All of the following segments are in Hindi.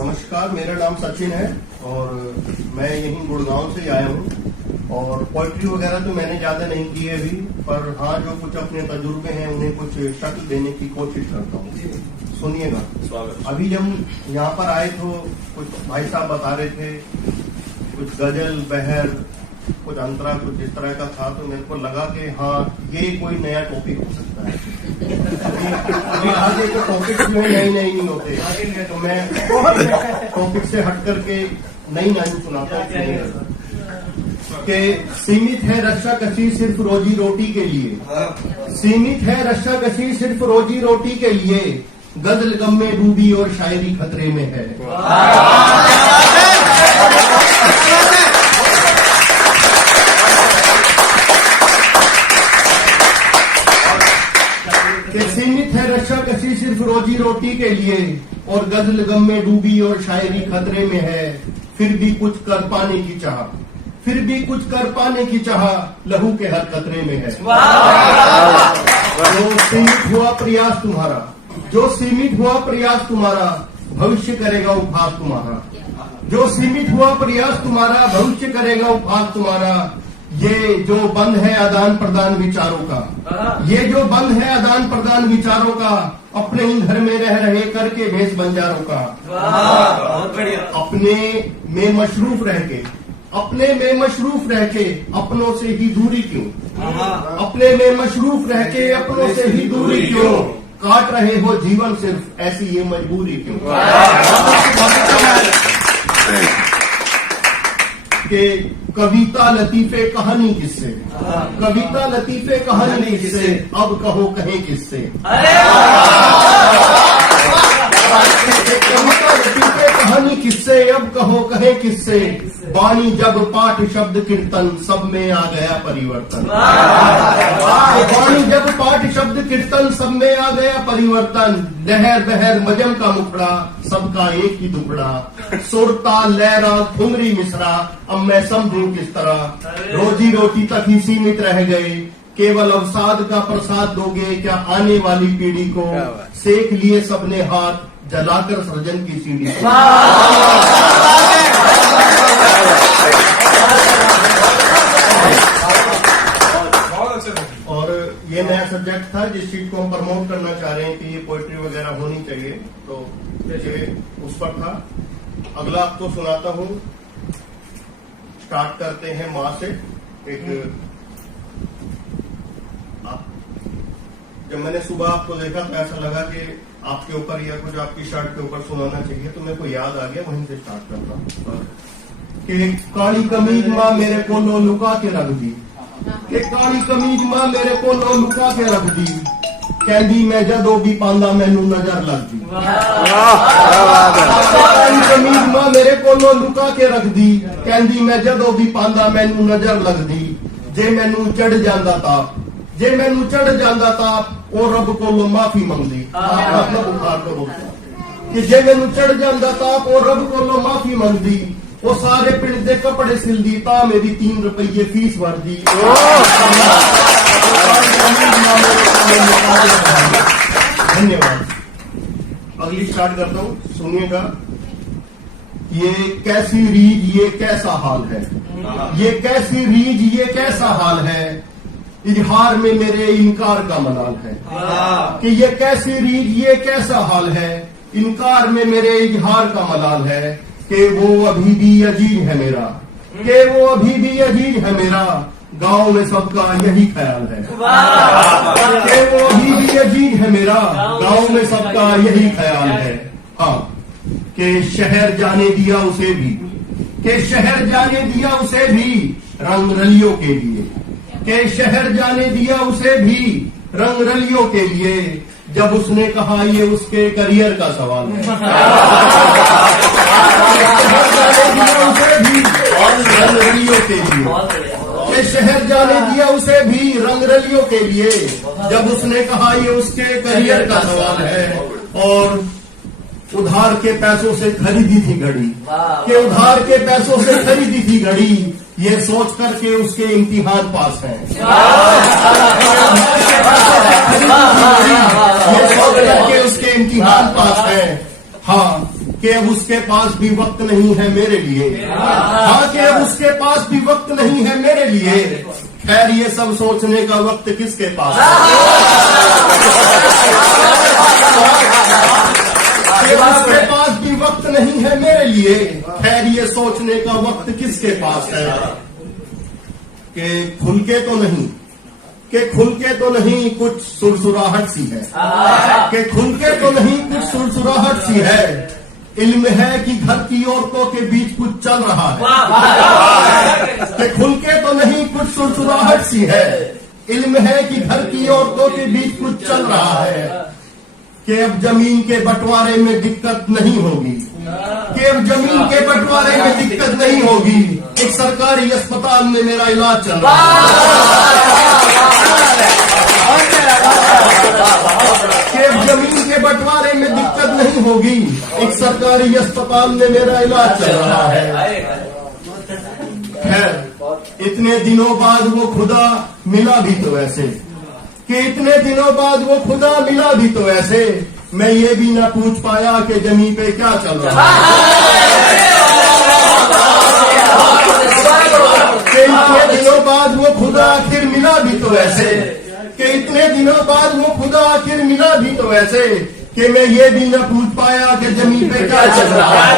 नमस्कार, मेरा नाम सचिन है और मैं यहीं गुड़गांव से आया हूँ। और पोइट्री वगैरह तो मैंने ज्यादा नहीं की है अभी, पर हाँ जो कुछ अपने तजुर्बे हैं उन्हें कुछ शक्ल देने की कोशिश करता हूँ। सुनिएगा। अभी जब यहाँ पर आए तो कुछ भाई साहब बता रहे थे, कुछ गजल, बहर, कुछ अंतरा, कुछ इस तरह का था, तो मेरे को लगा कि हाँ ये कोई नया टॉपिक हो सकता है। अभी आगे के टॉपिक जो है नए नहीं होते, तो मैं टॉपिक से हट करके नई सुनाता हूँ कि सीमित है रस्साकशी सिर्फ रोजी रोटी के लिए, सीमित है रस्साकशी सिर्फ रोजी रोटी के लिए, गजल गम में डूबी और शायरी खतरे में है। कि सीमित है रस्साकशी सिर्फ रोजी रोटी के लिए और गजल गम में डूबी और शायरी खतरे में है, फिर भी कुछ कर पाने की चाह, फिर भी कुछ कर पाने की चाह, लहू के हर कतरे में है। जो सीमित हुआ प्रयास तुम्हारा, जो सीमित हुआ प्रयास तुम्हारा, भविष्य करेगा उपहास तुम्हारा। जो सीमित हुआ प्रयास तुम्हारा, भविष्य करेगा उपहास तुम्हारा। ये जो बंद है आदान प्रदान विचारों का, ये जो बंद है आदान प्रदान विचारों का, अपने ही घर में रह रहे करके भेष बंजारों का। अपने में मशरूफ रह के, अपने में मशरूफ रह के अपनों से ही दूरी क्यों, अपने में मशरूफ रह के अपनों से ही दूरी क्यों, काट रहे हो जीवन सिर्फ ऐसी ये मजबूरी क्यों। कि कविता लतीफे कहानी किससे, कविता लतीफे कहानी किससे, अब कहो कहें किससे। कविता लतीफे कहानी किससे, अब कहो कहें किससे, वाणी जब पाठ शब्द कीर्तन सब में आ गया परिवर्तन। वाणी जब पाठ शब्द कीर्तन सब में आ गया परिवर्तन, लहर बहर मजम का मुखड़ा सबका एक ही टुकड़ा, सुरता लहरा ठुमरी मिसरा, अब मैं समझूं किस तरह, रोजी रोटी तक ही सीमित रह गए, केवल अवसाद का प्रसाद दोगे क्या आने वाली पीढ़ी को, सेक लिए सबने हाथ जलाकर सृजन की सीढ़ी। और ये नया सब्जेक्ट था जिस चीज को हम प्रमोट करना चाह रहे हैं कि ये पोइट्री वगैरह होनी चाहिए, तो ये उस पर था। अगला आपको सुनाता हूँ। स्टार्ट करते हैं माँ से। एक जब मैंने सुबह आपको देखा तो ऐसा लगा कि आपके ऊपर या कुछ आपकी शर्ट के ऊपर सुनाना चाहिए, तो मेरे को याद आ गया, वहीं से स्टार्ट करता हूँ कि काली कमीज माँ मेरे को लो लुका के रख दी, कि काली कमीज माँ मेरे को लो लुका के रख दी, कहती मैं जदों भी पांदा मैनू नजर लग दी। काली कमीज माँ मेरे को लो लुका के रख दी, कहती मैं जदों भी पांदा मैनू नजर लग दी, जे मैनू चढ़ जांदा ताप, जे मैनू चढ़ जांदा ताप, और रब को माफी मंगदी। मतलब बुखार को बोलता कि जे मैनू चढ़ जांदा ताप और रब को माफी मंगदी, वो सारे पिंड दे कपड़े सिल दी, ता मेरी 3 रुपये फीस भर दी। धन्यवाद। अगली स्टार्ट करता हूँ, सुनिएगा। ये कैसी रीझ ये कैसा हाल है, ये कैसी रीझ ये कैसा हाल है, इजहार में मेरे इनकार का मलाल है। कि ये कैसी रीझ ये कैसा हाल है, इनकार में मेरे इजहार का मलाल है, कि वो अभी भी अजीज है मेरा, कि वो अभी भी अजीज है मेरा, गांव में सबका यही ख्याल है। कि वो अभी भी अजीज है मेरा, गांव में सबका यही ख्याल है। हाँ, कि शहर जाने दिया उसे भी, कि शहर जाने दिया उसे भी रंग रलियों के लिए, के शहर जाने दिया उसे भी रंग रलियों के लिए, जब उसने कहा ये उसके करियर का सवाल है। उसे भी रंग रलियों के लिए, के शहर जाने दिया उसे भी रंग रलियों के लिए, जब उसने कहा ये उसके करियर का सवाल है। और उधार के पैसों से खरीदी थी घड़ी, के उधार के पैसों से खरीदी थी घड़ी, ये सोच करके उसके इम्तिहान पास हैं। ये सोच करके उसके इम्तिहान पास हैं। हाँ, कि अब उसके पास भी वक्त नहीं है मेरे लिए। हाँ, कि अब उसके पास भी वक्त नहीं है मेरे लिए। खैर, ये सब सोचने का वक्त किसके पास है? कि उसके पास भी वक्त नहीं है मेरे लिए। खैर, ये सोचने का वक्त किसके पास है? कि खुल के तो नहीं, कि खुल के तो नहीं कुछ सुरसुराहट सी है, कि खुल के तो नहीं कुछ सुरसुराहट सी है। इल्म है कि घर की औरतों के बीच कुछ चल रहा है, कि खुल के तो नहीं कुछ सुरसुराहट सी है। इल्म है कि घर की औरतों के बीच कुछ चल रहा है, कि अब जमीन के बंटवारे में दिक्कत नहीं होगी, कि अब जमीन के बंटवारे में दिक्कत नहीं होगी। एक सरकारी अस्पताल में मेरा इलाज चल रहा है, कि अब जमीन के बंटवारे में दिक्कत नहीं होगी। एक सरकारी अस्पताल में मेरा इलाज चल रहा है। खैर, इतने दिनों बाद वो खुदा मिला भी तो ऐसे, कि इतने दिनों बाद वो खुदा मिला भी तो ऐसे। मैं ये भी ना पूछ पाया कि जमीन पे क्या चल रहा है। कि इतने दिनों बाद वो खुदा आखिर मिला भी तो ऐसे, कि इतने दिनों बाद वो खुदा आखिर मिला भी तो ऐसे, कि मैं ये भी ना पूछ पाया कि जमीन पे क्या चल रहा है।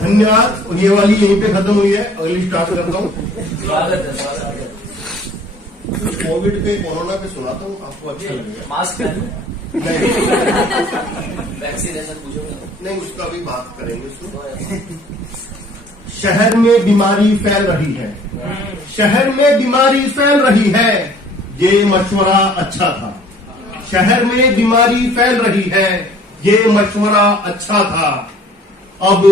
धन्यवाद। और ये वाली यहीं पे खत्म हुई है, अगली स्टार्ट करता हूँ। कोविड पे, कोरोना पे सुनाता हूँ, आपको अच्छा लगेगा। मास्क नहीं, वैक्सीनेशन पूछोगे? नहीं, उसका भी बात करेंगे उसको। शहर में बीमारी फैल रही है, शहर में बीमारी फैल रही है, ये मशवरा अच्छा था। शहर में बीमारी फैल रही है, ये मशवरा अच्छा था। अब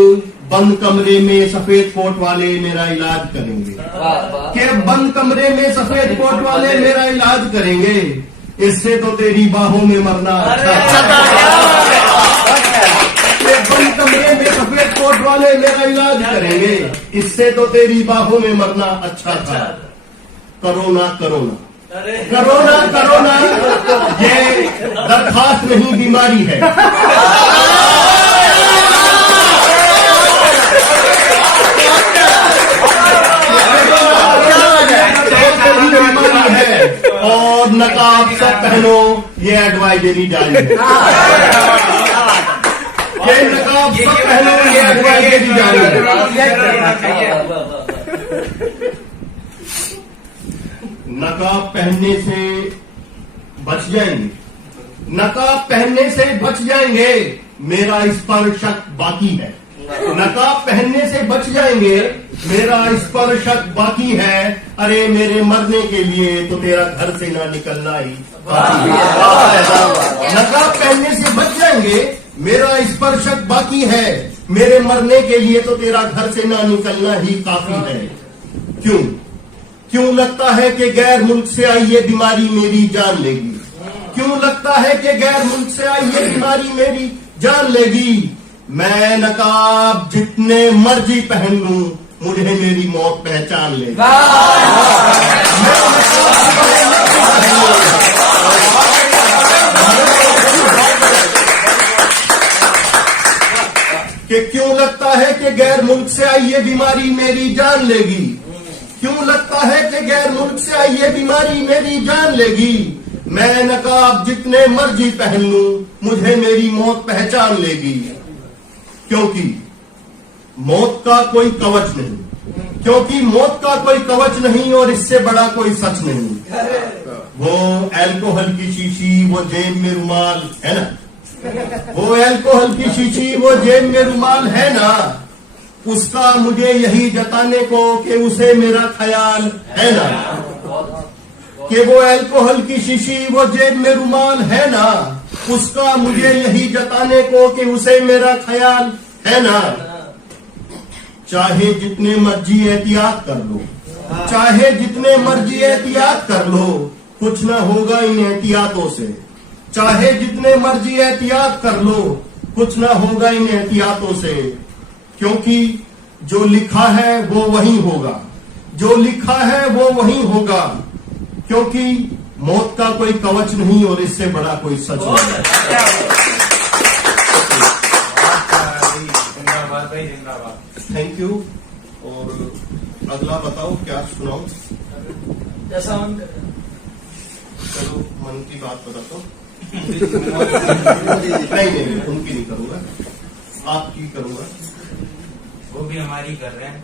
बंद कमरे में सफेद कोट वाले मेरा इलाज करेंगे, कि बंद कमरे में सफेद कोट वाले मेरा इलाज करेंगे। इससे तो तेरी बाहों में मरना अच्छा था। बंद कमरे में सफेद कोट वाले मेरा इलाज करेंगे, इससे तो तेरी बाहों में मरना अच्छा था। कोरोना कोरोना कोरोना कोरोना, ये दरखास्त नहीं बीमारी है। बीमारी है, और नकाब सब पहनो, ये एडवाइजरी जारी है। ये नकाब सब पहनो, ये एडवाइजरी जारी है। नकाब पहनने से बच जाएंगे, नकाब पहनने से बच जाएंगे, मेरा इस पर शक बाकी है। नकाब पहनने से बच जाएंगे, मेरा इस पर शक बाकी है। अरे मेरे मरने के लिए तो तेरा घर से ना निकलना ही बाकी है। नकाब पहनने से बच जाएंगे, मेरा इस पर शक बाकी है। मेरे मरने के लिए तो तेरा घर से ना निकलना ही काफी है। क्यों क्यों लगता है कि गैर मुल्क से आई ये बीमारी मेरी जान लेगी? क्यों लगता है कि गैर मुल्क से आई ये बीमारी मेरी जान लेगी? मैं नकाब जितने मर्जी पहन लूं, मुझे मेरी मौत पहचान लेगी। कि क्यों लगता है कि गैर मुल्क से आई ये बीमारी मेरी जान लेगी? क्यों लगता है कि गैर मुल्क से आई ये बीमारी मेरी जान लेगी? मैं नकाब जितने मर्जी पहन लूं, मुझे मेरी मौत पहचान लेगी। क्योंकि मौत का कोई कवच नहीं, क्योंकि मौत का कोई कवच नहीं, और इससे बड़ा कोई सच नहीं। वो अल्कोहल की शीशी, वो जेब में रुमाल है ना, वो अल्कोहल की शीशी, वो जेब में रुमाल है ना, उसका मुझे यही जताने को कि उसे मेरा ख्याल है ना। कि वो अल्कोहल की शीशी, वो जेब में रुमाल है ना, उसका मुझे यही जताने को कि उसे मेरा ख्याल है ना। चाहे जितने मर्जी एहतियात कर लो, चाहे जितने मर्जी एहतियात कर लो, कुछ न होगा इन एहतियातों से। चाहे जितने मर्जी एहतियात कर लो, कुछ न होगा इन एहतियातों से। क्योंकि जो लिखा है वो वही होगा, जो लिखा है वो वही होगा। क्योंकि मौत का कोई कवच नहीं, और इससे बड़ा कोई सच नहीं। Thank you. और अगला बताओ क्या सुनाओ? जैसा मन करे। चलो मन की बात बताता हूँ। नहीं उनकी नहीं करूंगा, आपकी करूंगा। वो भी हमारी कर रहे हैं।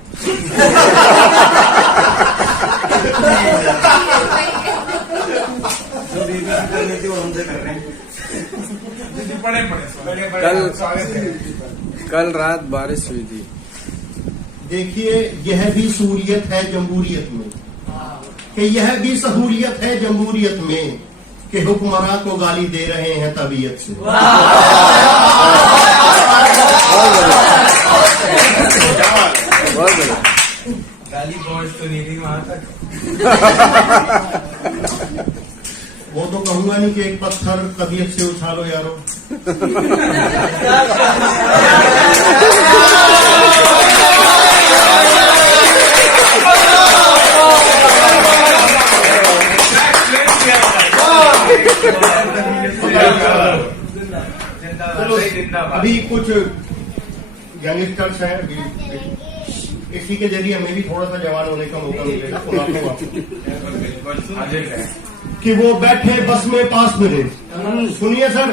जो भी करनी थी वो हमसे कर रहे हैं। कल रात बारिश हुई थी। देखिए यह भी सहूलियत है जमहूरियत में, कि यह भी सहूलियत है जमहूरियत में कि हुक्मरां को गाली दे रहे हैं तबीयत से। बहुत बढ़िया। गाली पहुंच तो नहीं थी वहां तक। वो तो कहूंगा नहीं कि एक पत्थर तबीयत से उछालो यारो। चलो अभी कुछ यंगस्टर्स हैं, इसी के जरिए हमें भी थोड़ा सा जवान होने का मौका मिलेगा। कि वो बैठे बस में पास मेरे। सुनिए सर,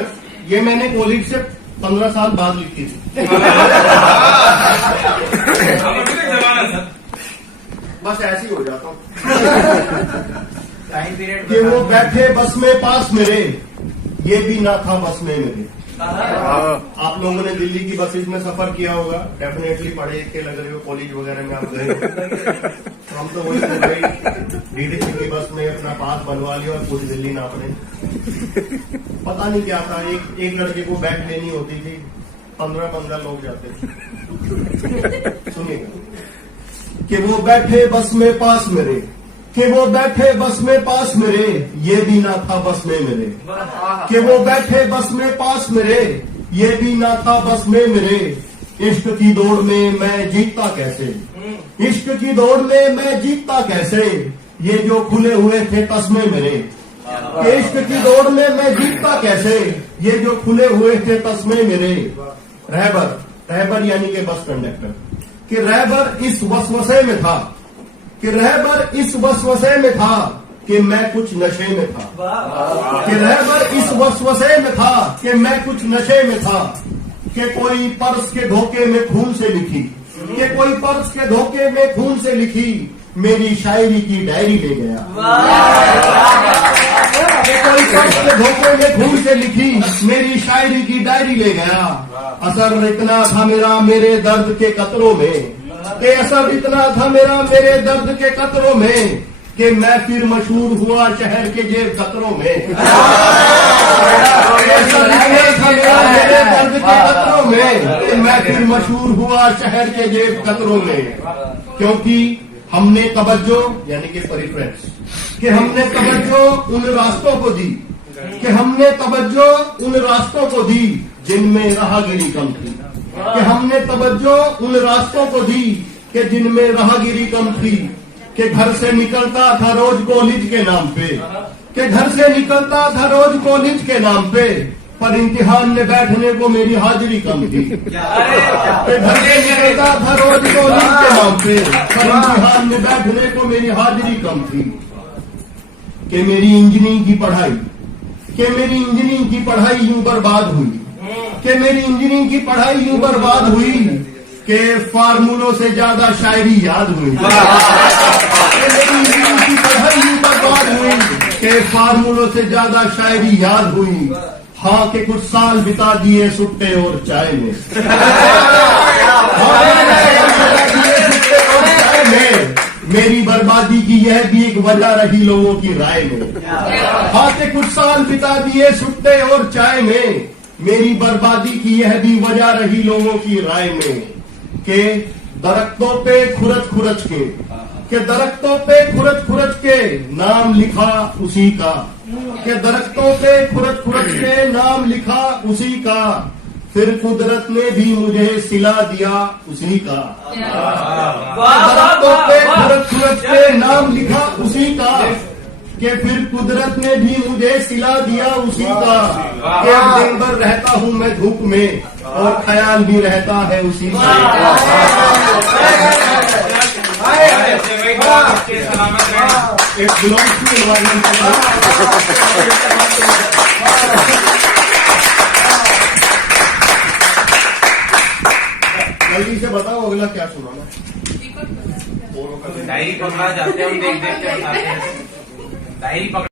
ये मैंने कॉलेज से 15 साल बाद लिखी थी। बस ऐसे ही हो जाता हूँ। कि वो बैठे बस में पास मेरे, ये भी ना था बस में मेरे। आप लोगों ने दिल्ली की बसेज में सफर किया होगा, डेफिनेटली पढ़े के लग रहे हो, कॉलेज वगैरह में आप गए हो। हम तो वही भाई डीडीसी की बस में अपना पास बनवा लिया और पूरी दिल्ली नापने। पता नहीं क्या था, एक लड़के को बैग लेनी होती थी, 15 लोग जाते थे। सुनिएगा कि वो बैठे बस में पास मेरे, कि वो बैठे बस में पास मेरे, ये भी ना था बस में मेरे। कि वो बैठे बस में पास मेरे, ये भी ना था बस में मेरे। इश्क की दौड़ में मैं जीतता कैसे, इश्क की दौड़ में मैं जीतता कैसे, ये जो खुले हुए थे तस्मे मेरे। इश्क की दौड़ में मैं जीतता कैसे, ये जो खुले हुए थे तस्मे मेरे। रहबर यानी कि बस कंडक्टर, कि रहबर इस वसवसे में था, कि रहबर इस वसवसे में था कि मैं कुछ नशे में था। कि रहबर इस वसवसे में था कि मैं कुछ नशे में था। कि कोई पर्स के धोखे में खून से लिखी, कि कोई पर्स के धोखे में खून से लिखी मेरी शायरी की डायरी ले गया। कि कोई पर्स के धोखे में खून से लिखी मेरी शायरी की डायरी ले गया। असर इतना था मेरा मेरे दर्द के कतरों में, कि असर इतना था मेरा मेरे दर्द के कतरों में कि मैं फिर मशहूर हुआ शहर के जेब कतरों में। असर इतना था मेरा मेरे दर्द के कतरों में कि मैं फिर मशहूर हुआ शहर के जेब कतरों में। क्योंकि हमने तवज्जो यानी कि प्रेफरेंस, कि हमने तवज्जो उन रास्तों को दी, कि हमने तवज्जो उन रास्तों को दी जिनमें राहगीरी कम थी। कि हमने तवज्जो उन रास्तों को दी कि जिनमें राहगीरी कम थी। कि घर से निकलता था रोज कॉलेज के नाम पे, कि घर से निकलता था रोज कॉलेज के नाम पे, पर इम्तिहान में बैठने को मेरी हाजिरी कम थी। कि घर से निकलता था रोज कॉलेज के नाम पे, पर इम्तिहान में बैठने को मेरी हाजिरी कम थी। कि मेरी इंजीनियरिंग की पढ़ाई, कि मेरी इंजीनियरिंग की पढ़ाई यूं बर्बाद हुई, कि मेरी इंजीनियरिंग की पढ़ाई यूं बर्बाद हुई कि फार्मूलों से ज्यादा शायरी याद हुई। कि मेरी इंजीनियरिंग की पढ़ाई यूं बर्बाद हुई कि फार्मूलों से ज्यादा शायरी याद हुई। हाँ कि कुछ साल बिता दिए सुट्टे और चाय में, मेरी बर्बादी की यह भी एक वजह रही लोगों की राय में। हाँ कि कुछ साल बिता दिए सुट्टे और चाय में, मेरी बर्बादी की यह भी वजह रही लोगों की राय में। के दरख्तों पे खुरच खुरच के दरख्तों पे खुरच खुरच के नाम लिखा उसी का। के दरख्तों पे खुरच खुरच के नाम लिखा उसी का, फिर कुदरत ने भी मुझे सिला दिया उसी का। दरख्तों पे खुरच खुरच के नाम लिखा उसी का, कि फिर कुदरत ने भी मुझे सिला दिया उसी का वाह। कि दिन भर रहता हूँ मैं धूप में और ख्याल भी रहता है उसी का। अच्छे सलामत रहे। It belongs to environment. जल्दी से बताओ अगला क्या सुनाना। डायरी पकड़ा जाते हैं, हम देख देख के बताते हैं। डायरी पकड़ा